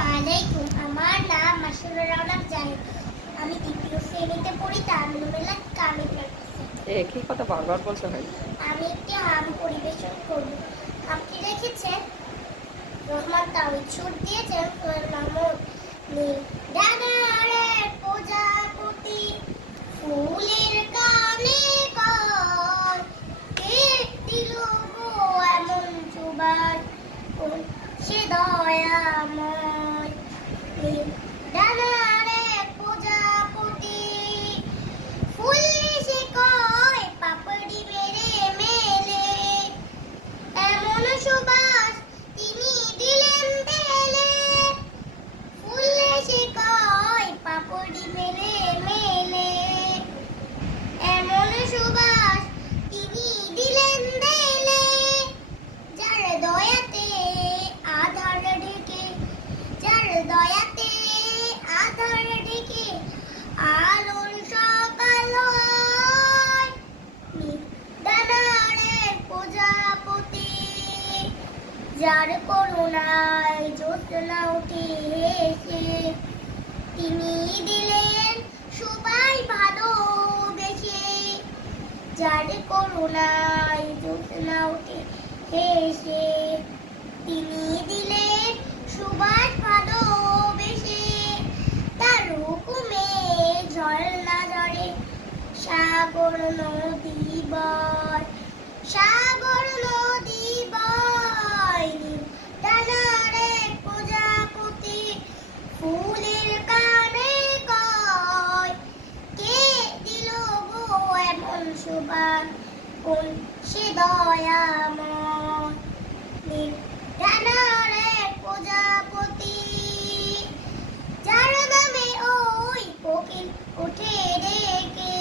আলাইকুম। আমার নাম মাসুরা রওনা জাহিদ। আমি দ্বিতীয় শ্রেণীতে পড়ি তামিলুমেলা কামিল মাদ্রাসায়। একই কথা বারবার বলতে হয়। আমি একটি হাম পরিবেশন করব। হামটি লিখেছেন রহমান তাওহীদ, সুর দিয়েছেন সোহেল মাহমুদ। নীল ডানারের প্রজাপতি ফুলের কানে কয়, কে দিল গো এমন সুবাস, কোন সে দয়াময়। নীল ডানারের প্রজাপতি ফুললে সে কয়, পাপড়ি মেরে মেলে, এমন সুবাস তিনি দিলেন ঢেলে। ফুললে সে কয়, পাপড়ি মেরে মেলে, এমন সুবাস তিনি দিলেন ঢেলে। যার দয়াতে আধার ঢেকে, যার দয়াতে আধার ঢেকে আলোর সকাল হয়। ডানারের প্রজাপতি যার করুণায় জ্যোৎস্না উঠে এসে, তিনি দিলেন সবাই ভালোবেসে। যার করুণায় জ্যোৎস্না উঠে এসে, তিনি দিলেন সুবাস ভালোবেসে। তার হুকুমে ঝর্ণা ঝরে, সাগর নদী বয়, সাগর নদী বয়। ডানারের প্রজাপতি ফুলের কানে কয়, কে দিল গো এমন সুবাস, কোন সে দয়াময়। নীল ডানারের প্রজাপতি যার নামে ওই কোকিল ওঠে ডেকে,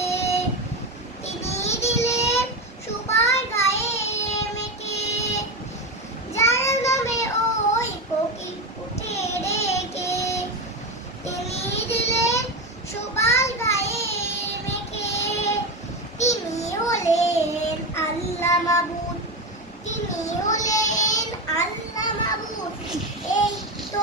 তিনি দিলেন সুবাস গায়ে মেখে। যার নামে ওই কোকিল ওঠে ডেকে, তিনি দিলেন সুবাস গায়ে মেখে। তিনি হলেন আল্লাহ মাবুদ, তিনি হলেন আল্লাহ মাবুদ। এই তো